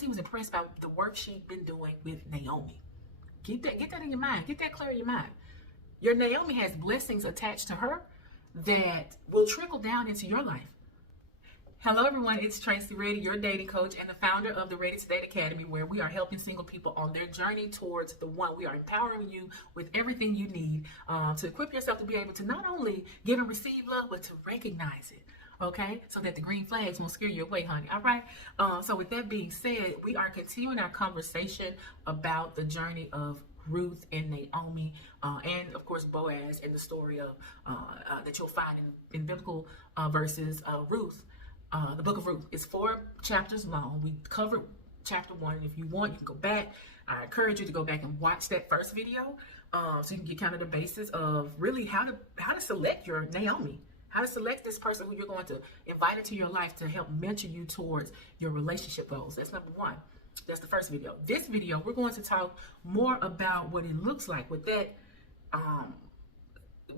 because he was impressed by the work she'd been doing with Naomi. Get that in your mind. Get that clear in your mind. Your Naomi has blessings attached to her that will trickle down into your life. Hello everyone, it's Tracy Reddy, your dating coach and the founder of the Ready to Date Academy, where we are helping single people on their journey towards the one. We are empowering you with everything you need to equip yourself to be able to not only give and receive love, but to recognize it. Okay, so that the green flags won't scare you away, honey. All right. So with that being said, we are continuing our conversation about the journey of Ruth and Naomi, and of course Boaz, in the story of that you'll find in biblical verses. Ruth, the book of Ruth is 4 chapters long. We covered chapter 1. If you want, you can go back. I encourage you to go back and watch that first video, so you can get kind of the basis of really how to select your Naomi. How to select this person who you're going to invite into your life to help mentor you towards your relationship goals. That's number 1. That's the first video. This video, we're going to talk more about what it looks like, what that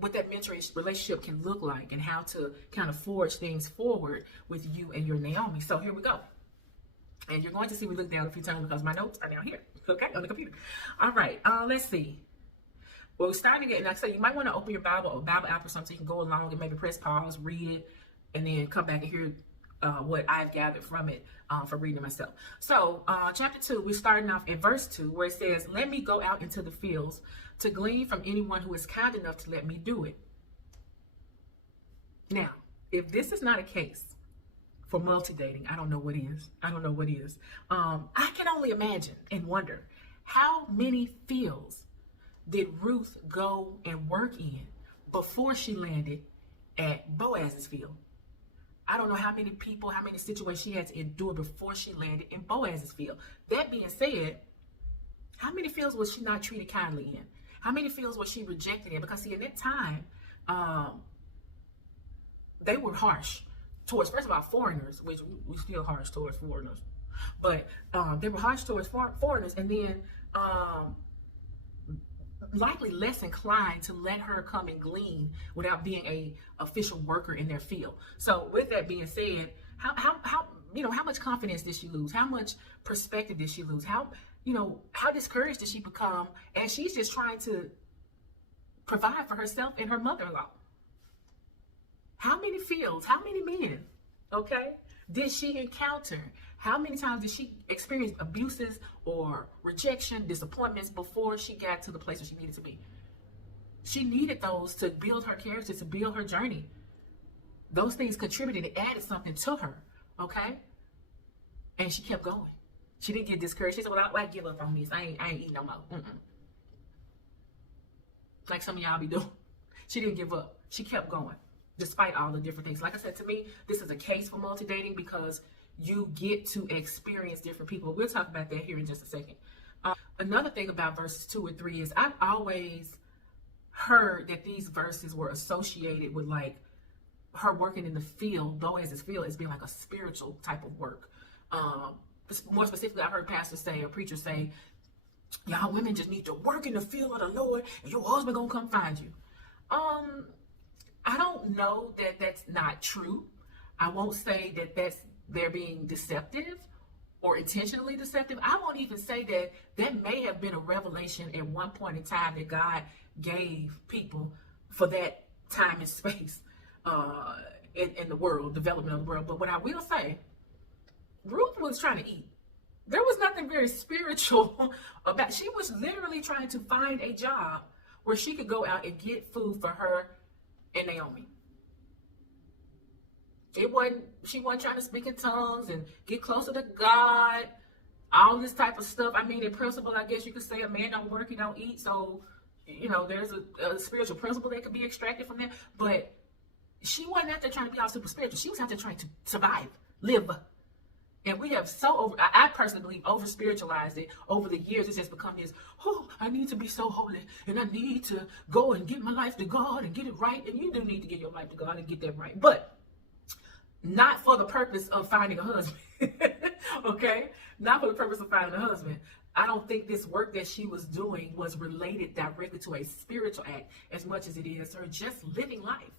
mentoring relationship can look like, and how to kind of forge things forward with you and your Naomi. So here we go. And you're going to see me look down a few times because my notes are down here, okay, on the computer. All right, let's see. Well, we're starting again. Like I said, you might want to open your Bible or Bible app or something so you can go along and maybe press pause, read it, and then come back and hear what I've gathered from it for reading it myself. So chapter 2, we're starting off at verse 2, where it says, "Let me go out into the fields to glean from anyone who is kind enough to let me do it." Now, if this is not a case for multi-dating, I don't know what is. I don't know what is. I can only imagine and wonder how many fields did Ruth go and work in before she landed at Boaz's field. I don't know how many people, how many situations she had to endure before she landed in Boaz's field. That being said, how many fields was she not treated kindly in? How many fields was she rejected in? Because see, in that time, they were harsh towards, first of all, foreigners, which we still harsh towards foreigners, but they were harsh towards foreigners, and then likely less inclined to let her come and glean without being a official worker in their field. So with that being said, how much confidence did she lose? How much perspective did she lose? How discouraged did she become as she's just trying to provide for herself and her mother-in-law? How many fields, how many men, okay, did she encounter? How many times did she experience abuses or rejection, disappointments before she got to the place where she needed to be? She needed those to build her character, to build her journey. Those things contributed and added something to her, okay? And she kept going. She didn't get discouraged. She said, well, I give up on this. I ain't eating no more. Like some of y'all be doing. She didn't give up. She kept going, despite all the different things. Like I said, to me, this is a case for multi-dating because you get to experience different people. We'll talk about that here in just a second. Another thing about verses 2 and 3 is I've always heard that these verses were associated with like her working in the field, Boaz's field, as being like a spiritual type of work. More specifically, I've heard pastors say or preachers say, y'all women just need to work in the field of the Lord and your husband gonna come find you. I don't know that that's not true. I won't say that they're being deceptive or intentionally deceptive. I won't even say that may have been a revelation at one point in time that God gave people for that time and space in the world, development of the world. But what I will say, Ruth was trying to eat. There was nothing very spiritual about. She was literally trying to find a job where she could go out and get food for her and Naomi. She wasn't trying to speak in tongues and get closer to God, all this type of stuff. I mean, in principle, I guess you could say a man don't work, he don't eat. So, there's a spiritual principle that could be extracted from that. But she wasn't out there trying to be all super spiritual. She was out there trying to survive, live. And we have I personally believe, over-spiritualized it over the years. It's just become this, I need to be so holy, and I need to go and give my life to God and get it right. And you do need to give your life to God and get that right. But not for the purpose of finding a husband, okay? Not for the purpose of finding a husband. I don't think this work that she was doing was related directly to a spiritual act as much as it is her just living life.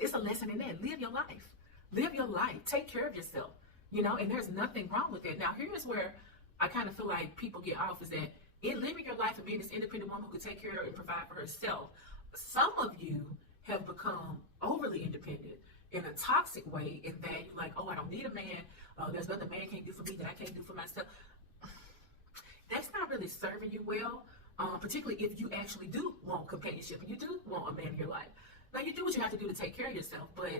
It's a lesson in that. Live your life. Live your life. Take care of yourself. and there's nothing wrong with it. Now, here's where I kind of feel like people get off is that in living your life and being this independent woman who can take care and provide for herself, some of you have become overly independent in a toxic way in that you're like, oh, I don't need a man. There's nothing a man can't do for me that I can't do for myself. That's not really serving you well, particularly if you actually do want companionship and you do want a man in your life. Now, you do what you have to do to take care of yourself, but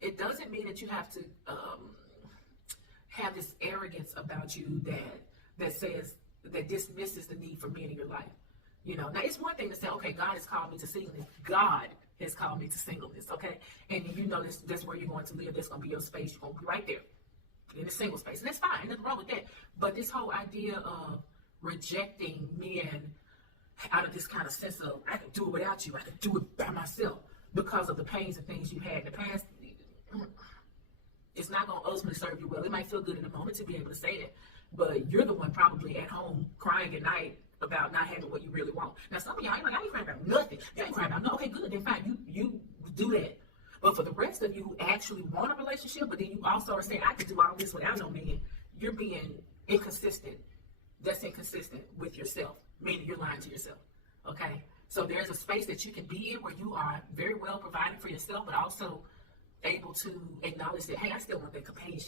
it doesn't mean that you have to have this arrogance about you that dismisses the need for men in your life. Now it's one thing to say, okay, God has called me to singleness. God has called me to singleness, okay? And that's where you're going to live. That's going to be your space. You're going to be right there in the single space. And that's fine. Nothing wrong with that. But this whole idea of rejecting men out of this kind of sense of, I can do it without you. I can do it by myself because of the pains and things you had in the past. It's not going to ultimately serve you well. It might feel good in the moment to be able to say that, but you're the one probably at home crying at night about not having what you really want. Now, some of y'all ain't like, I ain't crying about nothing. You ain't crying about no. Okay, good, then fine. You do that. But for the rest of you who actually want a relationship, but then you also are saying, I can do all this without no man, you're being inconsistent. That's inconsistent with yourself, meaning you're lying to yourself. Okay? So there's a space that you can be in where you are very well provided for yourself, but also able to acknowledge that, hey, I still want that companionship.